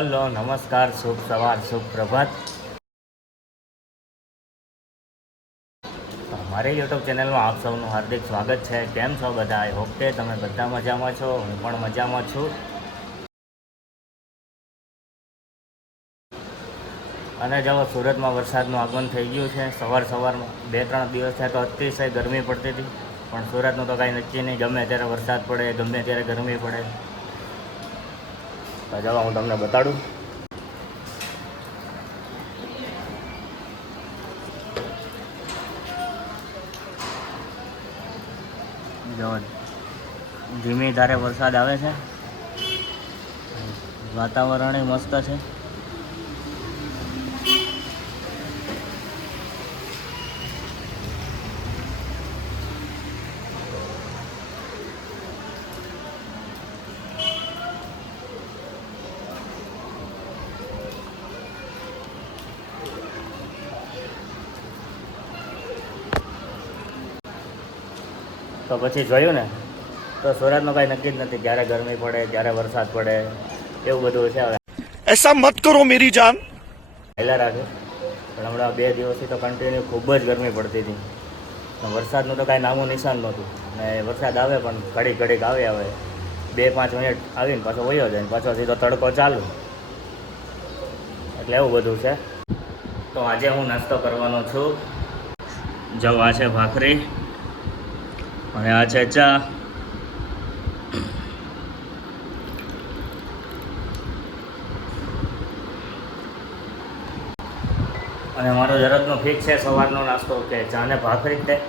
Hello, નમસ્કાર, શુભ સવાર, શુભ પ્રભાત. મારી યુટ્યુબ ચેનલમાં આપ સૌનું હાર્દિક સ્વાગત છે. કેમ છો બધા? આઈ હોપ કે તમે બધા મજામાં છો. હું પણ મજામાં છું. અને જો સુરતમાં વરસાદનું આગમન થઈ ગયું છે. સવારમાં 2-3 દિવસ થયા તો અતિશય ગરમી પડતી હતી, પણ સુરતનું તો કાંઈ નક્કી નહીં. ગમે ત્યારે વરસાદ પડે, ગમે ત્યારે ગરમી પડે. તો ચાલો હું તમને બતાડું. જો ધીમી ધારે વરસાદ આવે છે, વાતાવરણ મસ્ત છે. તો પછી જોયું ને, તો સુરતનું કાંઈ નક્કી જ નથી. ક્યારે ગરમી પડે, ક્યારે વરસાદ પડે, એવું બધું છે. હવે ऐसा मत करो मेरी जान. પહેલાં રાખે, પણ હમણાં 2 દિવસથી તો કન્ટિન્યુ ખૂબ જ ગરમી પડતી હતી. વરસાદનું તો કાંઈ નામું નિશાન નહોતું. ને વરસાદ આવે પણ ઘડીક આવે 2-5 મિનિટ આવીને પાછો વયો જાય, પાછો સીધો તડકો ચાલુ. એટલે એવું બધું છે. તો આજે હું નાસ્તો કરવાનો છું. જો આ છે ભાખરી અને આ છે ચા. અને મારો દરરોજનો ફિક્સ છે સવારનો નાસ્તો કે ચા ને ભાખરી જ થાય.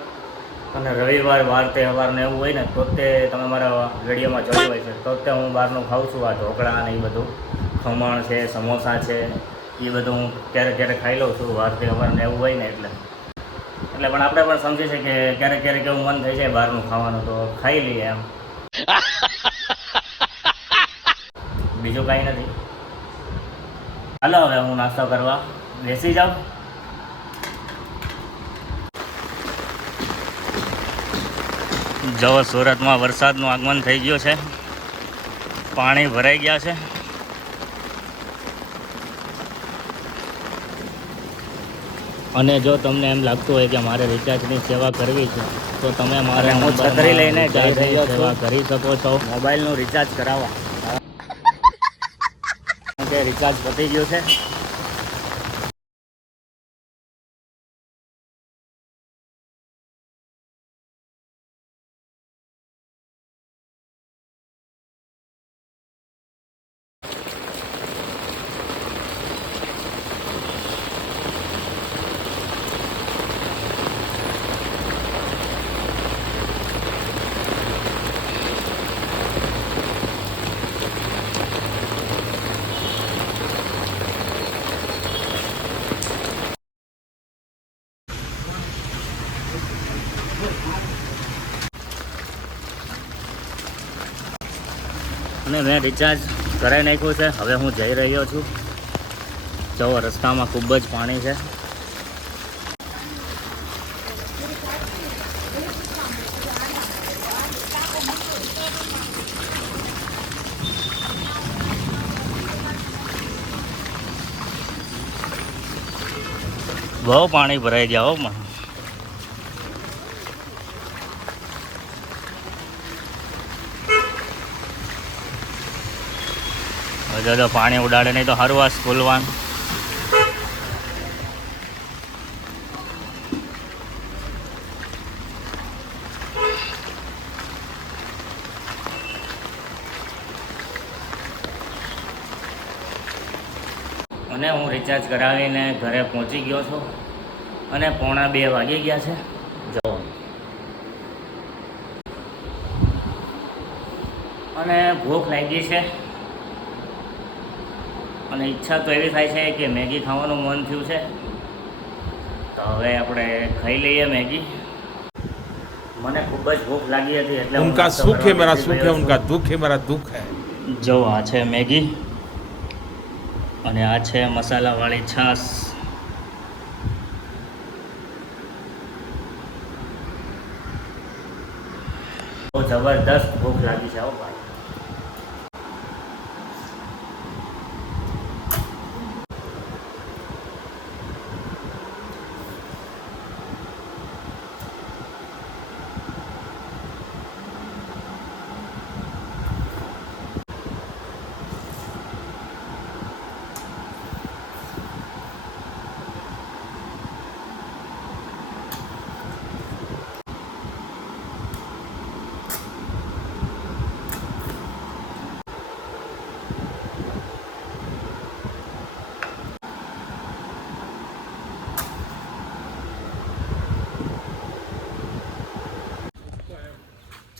અને રવિવાર, વાર તહેવારને એવું હોય ને તો તે તમે મારા વિડીયોમાં જોયું હોય છે, તો તે હું બહારનું ખાઉં છું. આ ઢોકળા અને એ બધું, ખમણ છે, સમોસા છે, એ બધું હું ક્યારેક ખાઈ લઉં છું. વાર તહેવારને એવું હોય ને એટલે પણ આપણે પણ સમજીએ છીએ કે ક્યારેક એવું મન થઈ જાય બહારનું ખાવાનું, તો ખાઈ લઈએ એમ. બીજું કાંઈ નથી. હાલો હવે હું નાસ્તો કરવા બેસી જાઉં. જો સુરતમાં વરસાદનું આગમન થઈ ગયું છે, પાણી ભરાઈ ગયા છે. અને જો તમને એમ લાગતું હોય કે મારે રિચાર્જની સેવા કરવી છે, તો તમે મારે હું છત્રી લઈને સેવા કરી શકો છો. મોબાઈલનું રિચાર્જ કરાવવા કે રિચાર્જ પતી ગયું છે. અને મેં રિચાર્જ કરાવી નાખ્યું છે. હવે હું જઈ રહ્યો છું. જો રસ્તામાં ખૂબ જ પાણી છે. બહુ પાણી ભરાઈ ગયા હો માં. જો પાણી ઉડાડે નહીં તો સારું આ સ્કૂલવાન. અને હું રિચાર્જ કરાવીને ઘરે પહોંચી ગયો છું અને 1:45 વાગી ગયા છે. જો અને ભૂખ લાગી છે અને ઈચ્છા તો એવી થાય છે કે મેગી ખાવાનું મન થયું છે. તો હવે આપણે ખાઈ લઈએ મેગી. મને ખૂબ જ ભૂખ લાગી હતી એટલે उनका सुख है मेरा सुख है, उनका दुख है मेरा दुख है. જો આ છે મેગી અને આ છે મસાલાવાળી છાશ. બહુ જબરદસ્ત ભૂખ લાગી છે હો ભાઈ.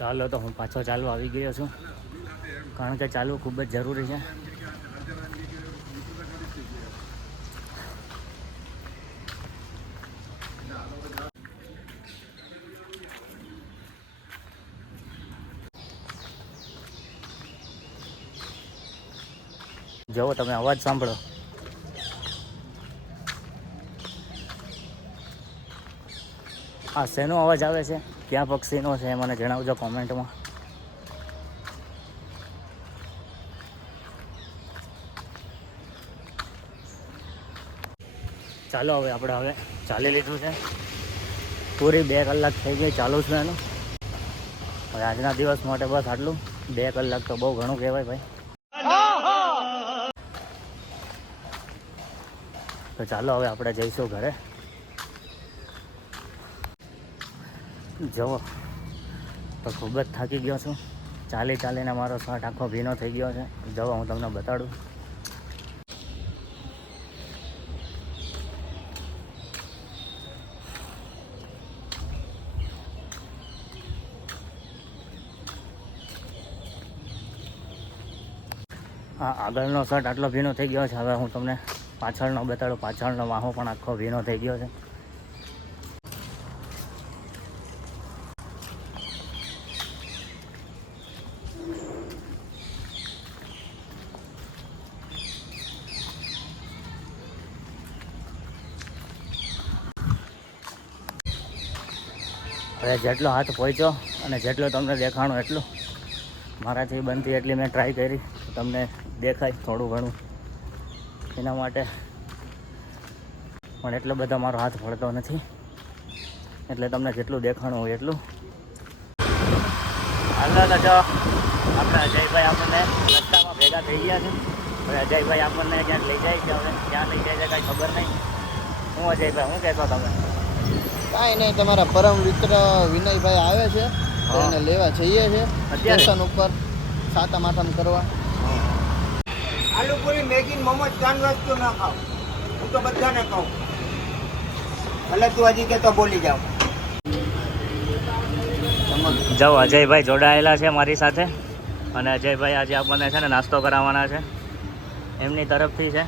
ચાલો તો હું પાછો ચાલવા આવી ગયો છું, કારણ કે ચાલવું ખૂબ જ જરૂરી છે. જુઓ તમે અવાજ સાંભળો. આ શેનો અવાજ આવે છે, ક્યાં પક્ષીનો છે, મને જણાવજો કોમેન્ટમાં. ચાલો હવે ચાલી લીધું છે, પૂરી 2 કલાક થઈ ગઈ ચાલુ છું એનું. હવે આજના દિવસ માટે બસ આટલું. 2 કલાક તો બહુ ઘણું કહેવાય ભાઈ. તો ચાલો હવે આપણે જઈશું ઘરે. જુઓ તો ખૂબ જ થાકી ગયો છું, ચાલીને મારો શર્ટ આખો ભીનો થઈ ગયો છે. જુઓ હું તમને બતાડું. હા, આગળનો શર્ટ આટલો ભીનો થઈ ગયો છે. હવે હું તમને પાછળનો બતાડું. પાછળનો વાહો પણ આખો ભીનો થઈ ગયો છે. હવે જેટલો હાથ પહોંચ્યો અને જેટલો તમને દેખાણો એટલું મારાથી બનતી એટલી મેં ટ્રાય કરી, તમને દેખાય થોડું ઘણું એના માટે. પણ એટલો બધો મારો હાથ વળતો નથી, એટલે તમને જેટલું દેખાણું હોય એટલું. હાલો તો જો આપણે અજયભાઈ આપણને રસ્તામાં ભેગા થઈ ગયા છે. હવે અજયભાઈ આપણને ક્યાંક લઈ જાય છે. હવે ક્યાં લઈ જાય છે કાંઈ ખબર નહીં. હું અજયભાઈ, શું કહેશો તમે? કાંઈ નહીં, તમારા પરમ મિત્ર વિનયભાઈ આવે છે, એને લેવા જઈએ છે સ્ટેશન ઉપર સાતમ આઠમ કરવા. આલુ પૂરી, મેગી, મોમોસ 3 વસ્તુ ન ખાવ. હું તો બધાને કહું, ભલે તું હજી કે તો બોલી જાવ. જાઓ, અજયભાઈ જોડાયેલા છે મારી સાથે, અને અજયભાઈ આજે આપણને છે ને નાસ્તો કરાવવાના છે, એમની તરફથી છે.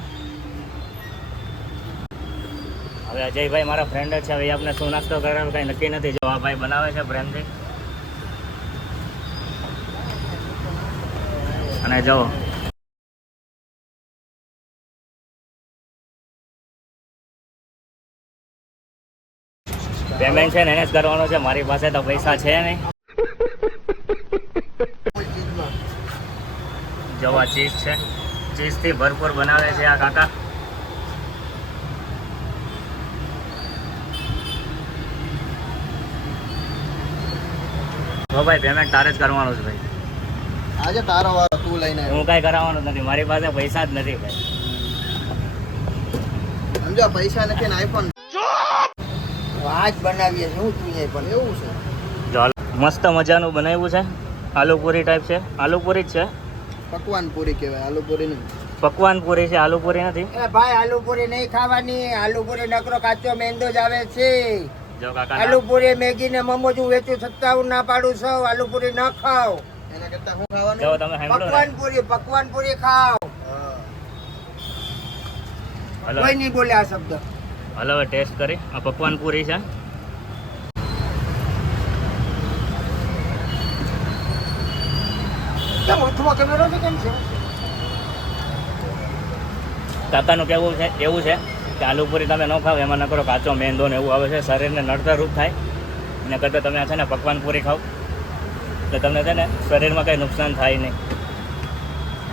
હવે અજયભાઈ મારા ફ્રેન્ડ જ છે. હવે આપણે શું નાસ્તો કરાવે કાંઈ નક્કી નથી. જો આ ભાઈ બનાવે છે પ્રેમથી. અને જો પેમેન્ટ છે ને એને જ કરવાનું છે, મારી પાસે તો પૈસા છે નહીં. જો આ ચીઝ છે, ચીઝથી ભરપૂર બનાવે છે આ કાકા. હો ભાઈ, પેમેન્ટ તારે જ કરવાનું છે ભાઈ. આજે તારો વારો, તું લઈને આવ્યો. હું કાંઈ કરાવવાનું જ નથી, મારી પાસે પૈસા જ નથી ભાઈ. સમજો, પૈસા નથી ને આઈફોન આજ બનાવીએ શું તું એ પણ એવું છે. જો મસ્ત મજાનું બનાવ્યું છે, આલુ પૂરી ટાઈપ છે. આલુ પૂરી જ છે, પકવાન પૂરી કહેવાય, આલુ પૂરી નહીં. પકવાન પૂરી છે, આલુ પૂરી નથી. એ ભાઈ, આલુ પૂરી નહીં ખાવાની. આલુ પૂરી નકરો કાચો મેંદો જ આવે છે. જો કાકા આલુ પૂરી, મેગી ને મોમોસ હું વેચું, છતાં હું ના પાડું છું. આલુ પૂરી ન ખાવ. એના કરતા શું ખાવાનું? જો તમે સાંભળો પકવાન પૂરી ખાવ. હા. હલો કોઈ નહીં બોલે આ શબ્દ. હલો, હવે ટેસ્ટ કરી. આ પકવાન પૂરી છે. કેમ હાથમાં કેમેરો છે, કેમ છે? કાકાનું કેવું છે એવું છે કે આલુ પૂરી તમે ન ખાવ, એમાં નકરો કાચો મેંદો ને એવું આવે છે, શરીરને નડતરરૂપ થાય. એને કરતાં તમે છે ને પકવાન પૂરી ખાવ તો તમને છે ને શરીરમાં કંઈ નુકસાન થાય નહીં.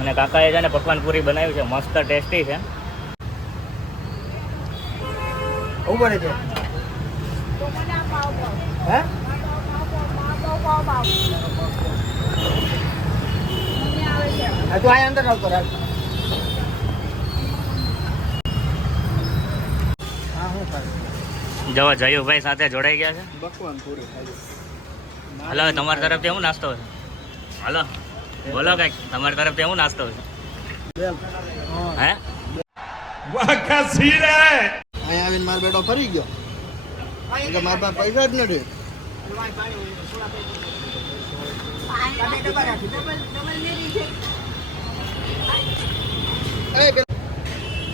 અને કાકાએ છે ને પકવાન પૂરી બનાવ્યું છે, મસ્ત ટેસ્ટી છે. હું બને છે? હે? હા, તું આ અંદર આવતો રાખ. હા, હું ખાય જો જયુભાઈ સાથે જોડાઈ ગયા છે. પકવાન પૂરી ખાલી. હલો, તમારી તરફથી શું નાસ્તો છે? હલો, બોલો કંઈક, તમારી તરફથી શું નાસ્તો છે? હે? वाह क्या सीन है। અહીંયા આવીને મારો બેટો ફરી ગયો, એટલે મારા પાસે પૈસા જ નથી. તમે ડબ્બા રાખી દો. એ પેલા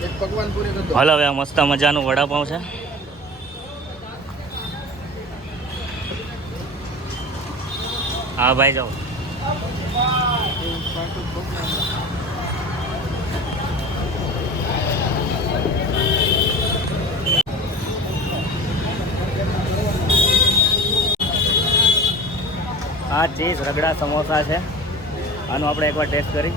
એક પકવાન પૂરી કરી દો. હાલ હવે આ મસ્ત મજાનું વડાપાઉં છે. હા ભાઈ જાઓ. આ ચીઝ રગડા સમોસા છે. આનો આપણે એકવાર ટેસ્ટ કરી.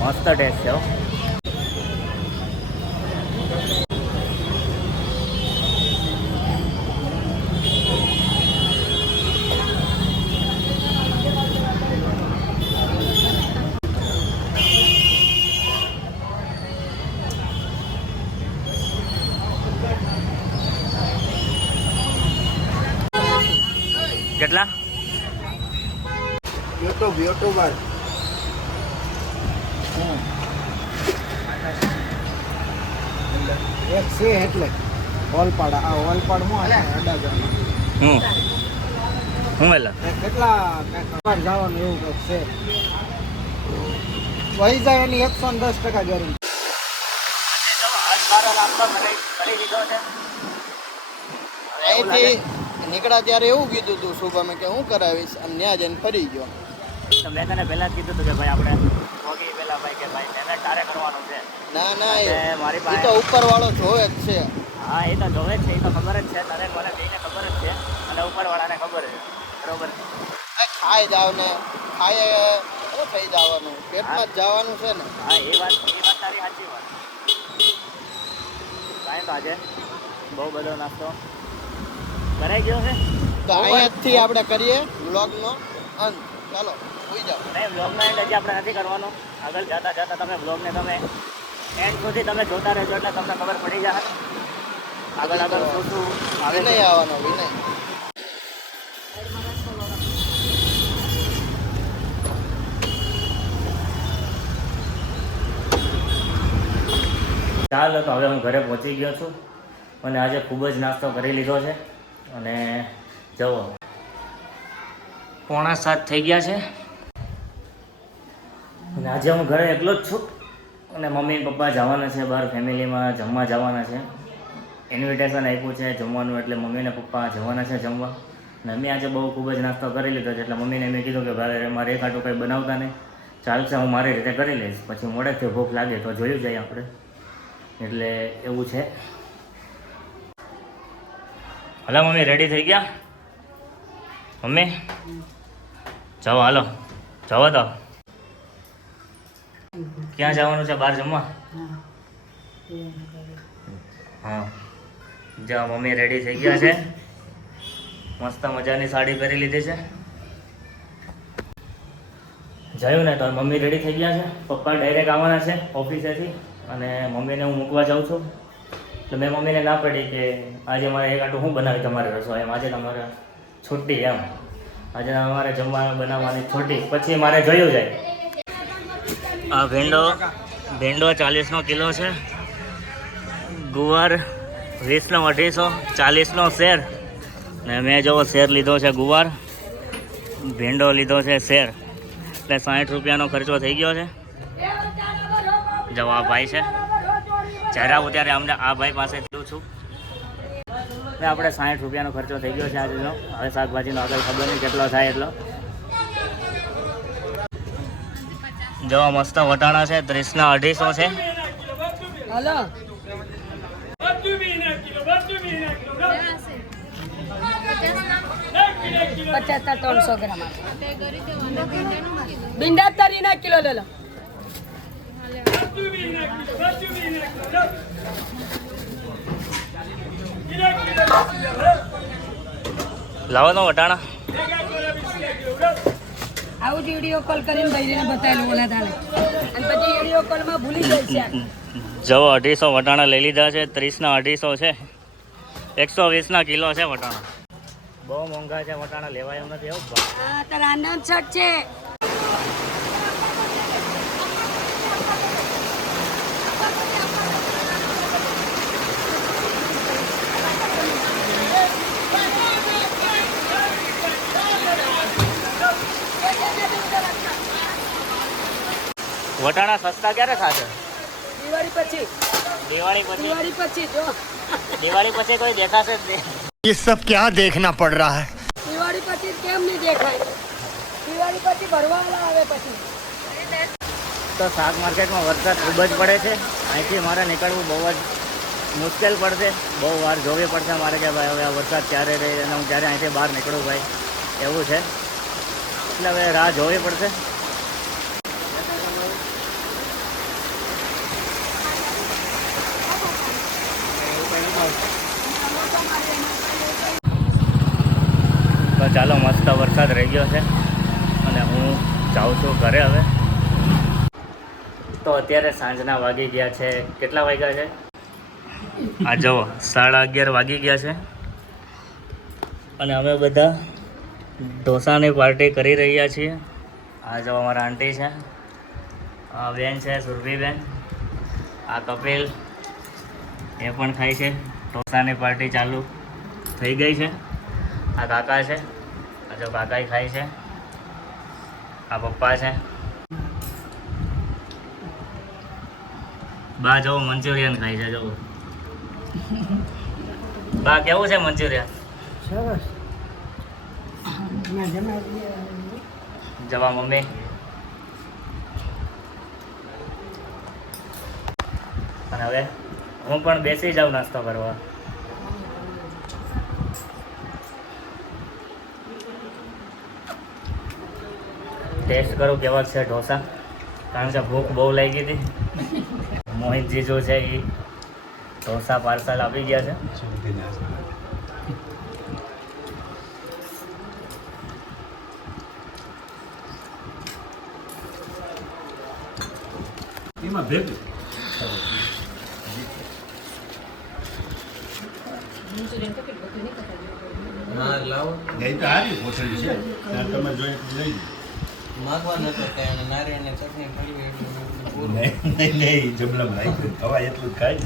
મસ્ત ટેસ્ટ છે હો. કેટલા? યુટ્યુબર એક છે એટલે ઓલપાડ આ ઓલપાડ હું હાલે અડાજણ હું વેલા કેટલા કપાર જવાનું એવું કંઈક છે વહી જાય એની 110% ગેરંટી. અહીંથી નીકળ્યા ત્યારે એવું કીધું તું શુભમે કે હું કરાવીશ અને ત્યાં જઈને ફરી ગયો. તો મેં તને પહેલા જ કીધું હતું કે ભાઈ આપણે પોગી પહેલા ભાઈ કે ભાઈ મહેનત તારે કરવાનું છે. ના ના એટલે મારી એ પાસે તો ઉપરવાળો જોવે જ છે. હા એ તો જોવે જ છે, એ તો ખબર જ છે. તને મને બેને ખબર જ છે અને ઉપરવાળાને ખબર છે. બરોબર. ખાઈ જાવ ને ખાઈ શું થઈ જવાનું પેટમાં જ જવાનું છે ને. હા એ વાત તારી સાચી વાત. કાંઈ તો આજે બહુ બધો નાસ્તો કરાઈ ગયો છે. તો અહીંયાથી આપણે કરીએ વ્લોગનો અંત. ચાલો સુઈ જાઓ. નહીં, વ્લોગનો એન્ડ હજી આપણે નથી કરવાનો. આગળ જતા જતા તમે વ્લોગને તમે એન્ડ સુધી તમે જોતા રહેજો એટલે તમને ખબર પડી જાય આગળ આગળ શું શું આવે વિનય છે. આવવાનો વિનય. ચાલો તો હવે હું ઘરે પહોંચી ગયો છું અને આજે ખૂબ જ નાસ્તો કરી લીધો છે અને જવો 6:45 થઈ ગયા છે અને આજે હું ઘરે એકલો જ છું અને મમ્મી પપ્પા જવાના છે બહાર ફેમિલીમાં જમવા જવાના છે. ઇન્વિટેશન આપ્યું છે જમવાનું એટલે મમ્મી ને પપ્પા જવાના છે જમવા અને મેં આજે બહુ ખૂબ જ નાસ્તો કરી લીધો છે એટલે મમ્મીને મેં કીધું કે ભાઈ મારે એક આટું કંઈ બનાવતા નહીં, ચાલશે હું મારી રીતે કરી લઈશ, પછી મોડેથી ભૂખ લાગે તો જોયું જાય આપણે. એટલે એવું છે. હલો મમ્મી, રેડી થઈ ગયા? મમ્મી જાઓ, હાલો જાઓ. તો ક્યાં જવાનું છે? બહાર જમવા? હા જાઓ, મમ્મી રેડી થઈ ગયા છે. મસ્ત મજાની સાડી પહેરી લીધી છે. જોયું ને? તો મમ્મી રેડી થઈ ગયા છે. પપ્પા ડાયરેક્ટ આવવાના છે ઓફિસેથી અને મમ્મીને હું મૂકવા જાઉં છું. એટલે મેં મમ્મીને ના પડી કે આજે મારે એક આટું શું બનાવી તમારે રસોઈ, એમ આજે તમારે છુટ્ટી, એમ આજે અમારે જમવા બનાવવાની છુટ્ટી, પછી મારે જોયું જાય. આ ભીંડો 40નો કિલો છે, ગુવાર 20નો 250, 40નો શેર. ને મેં જો શેર લીધો છે ગુવાર, ભીંડો લીધો છે શેર, એટલે 60 રૂપિયાનો ખર્ચો થઈ ગયો છે. જવા ભાઈ છે, જ્યારે આવું ત્યારે અમને આ ભાઈ પાસે લીધું છું ને આપણે 60 રૂપિયાનો ખર્ચો થઈ ગયો છે આજનો. હવે શાકભાજીનો આગળ ખબર નહીં કેટલો થાય એટલો. જો મસ્ત વટાણા છે, 30ના 250 છે. હલો 50-300 ગ્રામ ભીંડા 30 કિલો લે લો. લાવો તો વટાણા. આવું જ વિડીયો કોલ કરીને બૈરીને બતાવેલું ઓલા દાને અને પછી વિડીયો કોલમાં ભૂલી જાય છે. જો 250 વટાણા લઈ લીધા છે, 30ના 250 છે, 120ના કિલો છે વટાણા. બહુ મોંઘા છે વટાણા, લેવાય એમ નથી. એવું હા તારા આનંદ શર્ટ છે. વટાણા સસ્તા ક્યારે થશે? દિવાળી પછી દિવાળી પછી જો દિવાળી પછી કોઈ દેખાશે જ નહીં. ये सब क्या देखना पड़ रहा है? દિવાળી પછી કેમ નહીં દેખાય? દિવાળી પછી ભરવાવાળા આવે પછી. તો શાક માર્કેટમાં વરસાદ ખૂબ જ પડે છે. અહીંથી મારે નીકળવું બહુ જ મુશ્કેલ પડશે. બહુ વાર જોવી પડશે મારે કે ભાઈ હવે આ વરસાદ ક્યારે રહે અને હું ક્યારે અહીંથી બહાર નીકળું ભાઈ, એવું છે. એટલે હવે રાહ જોવી પડશે. તો ચાલો, મસ્ત વરસાદ રહી ગયો છે અને હું જાઉં છું ઘરે હવે. તો અત્યારે સાંજના વાગી ગયા છે, કેટલા વાગ્યા છે? આ જુઓ 11:30 વાગી ગયા છે અને અમે બધા ઢોસાની પાર્ટી કરી રહ્યા છીએ. આ જો અમારા આંટી છે, આ બેન છે સુરભીબેન, આ કપિલ એ પણ ખાય છે. ઢોસાની પાર્ટી ચાલુ થઈ ગઈ છે. આ કાકા છે, આ જો કાકા ખાય છે, આ પપ્પા છે. બા જો મંચુરિયન ખાય છે. જો બા કેવું છે મંચુરિયન? જવા મમ્મી. અને હવે હું પણ બેસી જાઉં નાસ્તો કરવા. ટેસ્ટ કરું કેવા છે ઢોસા, કારણ કે ભૂખ બહુ લાગી હતી. મોહિતજી જો છે એ ઢોસા પાર્સલ આપી ગયા છે. એમાં ભેગું હા લાવો એ તો હારી કોથળી છે. ત્યાં તમે જોઈએ તો લઈ લો. માગવા નતો ત્યાં નારિયેળની ચટણી પડી એટલે પૂરું. નહીં જમલમ રાખ્યું હવા એટલું જ ખાય.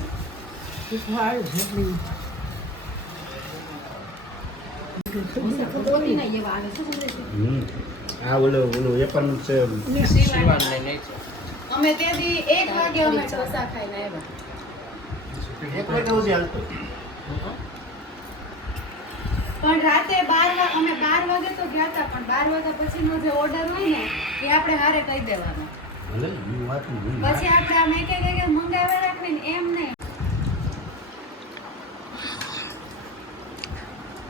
આ ઓલું એપાર્ટમેન્ટ છે. શિવાનને નહીં છે. અમે તેથી 1 વાગે અમે ઢોસા ખાઈને આવ્યા. એક વાગે સુધી હાલતો. પણ રાતે 12 અમે 12 વાગે તો ગયા હતા, પણ 12 વાગ્યા પછીનો જે ઓર્ડર હોય ને એ આપણે હારે કહી દેવાનો. ભલે ઈ વાત નહીં. પછી આપણે આમ એક મંગાવ્યા રાખવી ને એમ નહીં.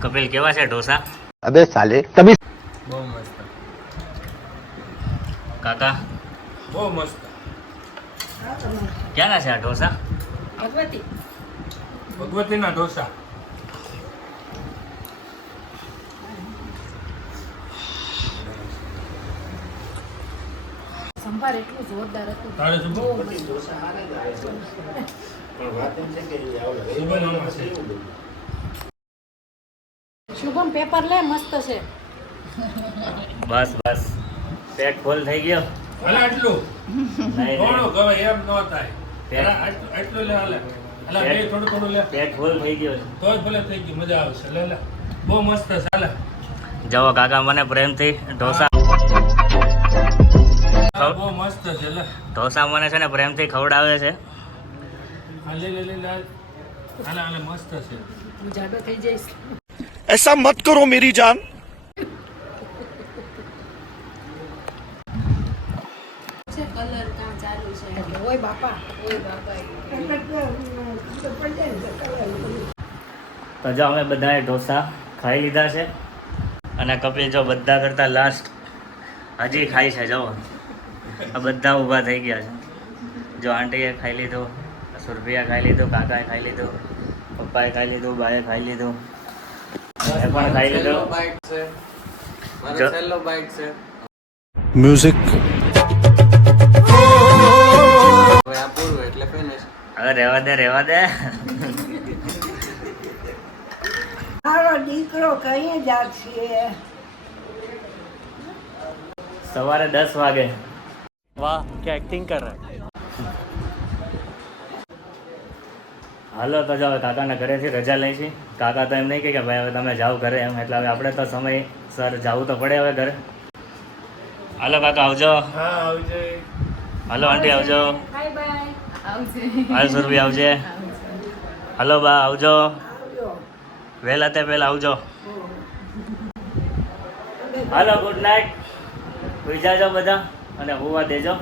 કપિલ કેવા છે ઢોસા? अबे साले तभी બહુ મસ્ત. કાકા બહુ મસ્ત. ક્યાંના છે આ ઢોસા? ભગવતી ભગવતીના ઢોસા. સંભાર એટલું જોરદાર હતું. તારે શું બહુ મસ્ત. સુબનમાં છે. શુભમ પેપર લે, મસ્ત છે. બસ બસ, પેટ ફૂલ થઈ ગયો. હાલે આટલું નહીં, થોડું નહીં. હવે એમ ન થાય. પેટ- હાલે આટલું લે હાલે. હાલે બે થોડું થોડું લે. પેટ ફૂલ થઈ ગયો છે. તો જ ભલે થઈ ગયું, મજા આવશે. લે લે બહુ મસ્ત છે. હાલે જવો કાકા મને પ્રેમથી ઢોસા હા, બહુ મસ્ત છે. લે ઢોસા મને છે ને પ્રેમથી ખવડાવે છે. હા લે લે લે લે. હાલે હાલે મસ્ત છે. તું જાડો થઈ જઈશ. ऐसा मत करो मेरी जान. છે કલર કામ ચાલુ છે. ઓય બાપા, ઓય બાપા. તો જો અમે બધાએ ઢોસા ખાઈ લીધા છે અને કપિલ જો બધા કરતાં લાસ્ટ હજી ખાય છે. જો આ બધા ઊભા થઈ ગયા છે. જો આંટીએ ખાઈ લીધું, સુરભીએ ખાઈ લીધું, કાકાએ ખાઈ લીધું, પપ્પાએ ખાઈ લીધું, બાએ ખાઈ લીધું, મેં પણ ખાઈ છેલ્લો લીધું. બાઈટ છે. મારો જો- છેલ્લો બાઈટ છે. म्यूजिक હવે આ પૂરું એટલે ફિનિશ. હવે રહેવા દે, રહેવા દે. મારો દીકરો કઈ જાશે? સવારે 10 વાગે. वाह क्या एक्टिंग कर रहा है. હાલો તો જો હવે કાકાના ઘરેથી રજા લઈ છે. કાકા તો એમ નહીં કહે કે ભાઈ હવે તમે જાઓ ઘરે એમ, એટલે હવે આપણે તો સમયસર જવું તો પડે હવે ઘરે. હાલો કાકા આવજો. હા આવજે. હાલો આંટી આવજો. Bye bye. હાલ સુરભી આવજે. હાલો બા આવજો. વહેલા તે પહેલા આવજો. હાલો ગુડ નાઇટ. સુઈ જાજો બધા અને હોવા દેજો.